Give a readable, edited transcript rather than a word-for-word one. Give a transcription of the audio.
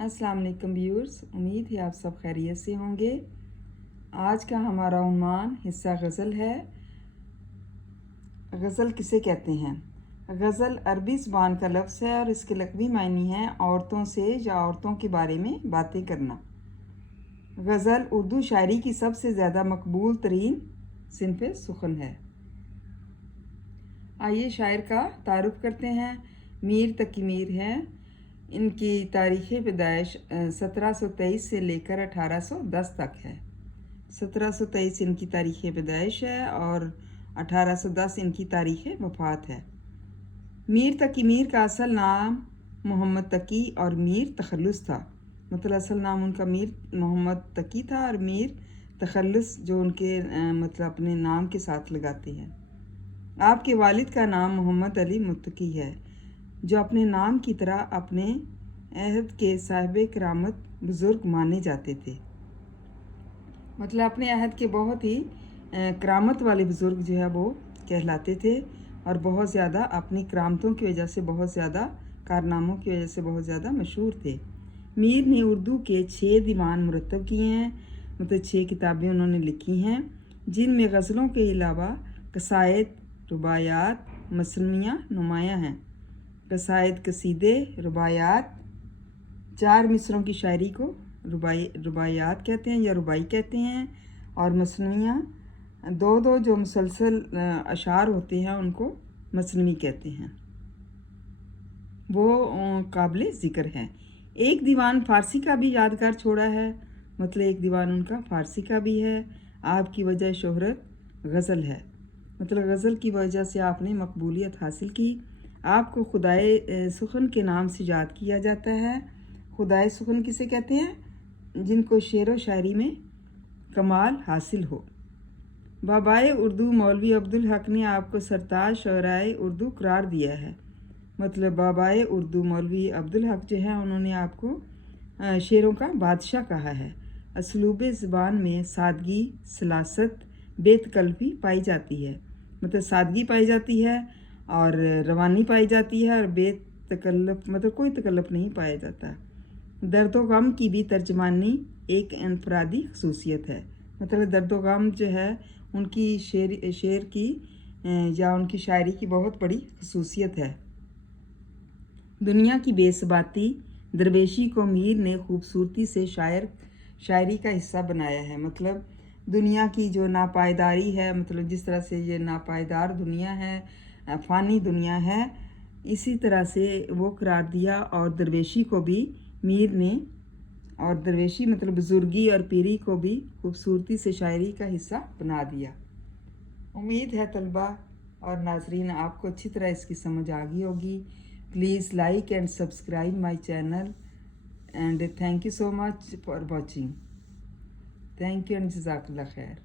अस्सलाम वालेकुम व्यूअर्स, उम्मीद है आप सब खैरियत से होंगे। आज का हमारा उन्वान हिस्सा गज़ल है। गज़ल किसे कहते हैं? गज़ल अरबी ज़बान का लफ्ज़ है और इसके लग़वी मायने हैं औरतों से या औरतों के बारे में बातें करना। गज़ल उर्दू शायरी की सबसे ज़्यादा मकबूल तरीन सिन्फ़ सुख़न है। आइए शायर का तारुफ़ करते हैं। मीर तकी मीर हैं। इनकी तारीख़ पैदाइश 1723 से लेकर 1810 तक है। 1723 इनकी तारीख़ पैदाइश है और 1810 इनकी तारीख़ वफ़ात है। मीर तकी मीर का असल नाम मोहम्मद तकी और मीर तखल्लुस था। मतलब असल नाम उनका मीर मोहम्मद तकी था और मीर तखल्लुस जो उनके मतलब अपने नाम के साथ लगाते हैं। आपके वालिद का नाम मोहम्मद अली मुत्तकी है, जो अपने नाम की तरह अपने अहद के साहिब करामत बुज़ुर्ग माने जाते थे। मतलब अपने अहद के बहुत ही करामत वाले बुज़ुर्ग जो है वो कहलाते थे और बहुत ज़्यादा अपनी करामतों की वजह से, बहुत ज़्यादा कारनामों की वजह से बहुत ज़्यादा मशहूर थे। मीर ने उर्दू के 6 दीवान मुरतब किए हैं, मतलब 6 किताबें उन्होंने लिखी हैं, जिनमें गज़लों के अलावा कसायद, रुबायात, मसनवियाँ नुमायाँ हैं। कसायद, कसीदे, रुबायात, 4 मिसरों की शायरी को रुबायात कहते हैं या रुबाई कहते हैं, और मसनवियाँ 2-2 जो मुसलसल अशार होते हैं उनको मसनवी कहते हैं। वो काबिल ज़िक्र हैं। एक दीवान फ़ारसी का भी यादगार छोड़ा है, मतलब एक दीवान उनका फ़ारसी का भी है। आपकी वजह शोहरत गज़ल है, मतलब गज़ल की वजह से आपने मकबूलियत हासिल की। आपको खुदाए सुखन के नाम से याद किया जाता है। खुदाए सुखन किसे कहते हैं? जिनको शेर व शायरी में कमाल हासिल हो। बाबाए उर्दू मौलवी अब्दुल हक ने आपको सरताज शअराए उर्दू करार दिया है। मतलब बाबाए उर्दू मौलवी अब्दुल हक जो है उन्होंने आपको शेरों का बादशाह कहा है। असलूब ज़बान में सादगी, सलासत, बेतकल्फ़ी पाई जाती है। मतलब सादगी पाई जाती है और रवानी पाई जाती है और बेतकल्लफ मतलब कोई तकल्लुफ़ नहीं पाया जाता। दर्द व गम की भी तर्जमानी एक इनफरादी खसूसियत है। मतलब दर्द व गम जो है उनकी शेर की या उनकी शायरी की बहुत बड़ी खसूसियत है। दुनिया की बेसबाती दरवेशी को मीर ने खूबसूरती से शायरी का हिस्सा बनाया है। मतलब दुनिया की जो नापायदारी है, मतलब जिस तरह से ये नापायदार दुनिया है, फ़ानी दुनिया है, इसी तरह से वो करार दिया। और दरवेशी को भी मीर ने, और दरवेशी मतलब बुज़ुर्गी और पीरी को भी खूबसूरती से शायरी का हिस्सा बना दिया। उम्मीद है तलबा और नाजरीन आपको अच्छी तरह इसकी समझ आ गई होगी। Please like and subscribe my channel and thank you so much for watching. Thank you and जज़ाकल्लाह खैर।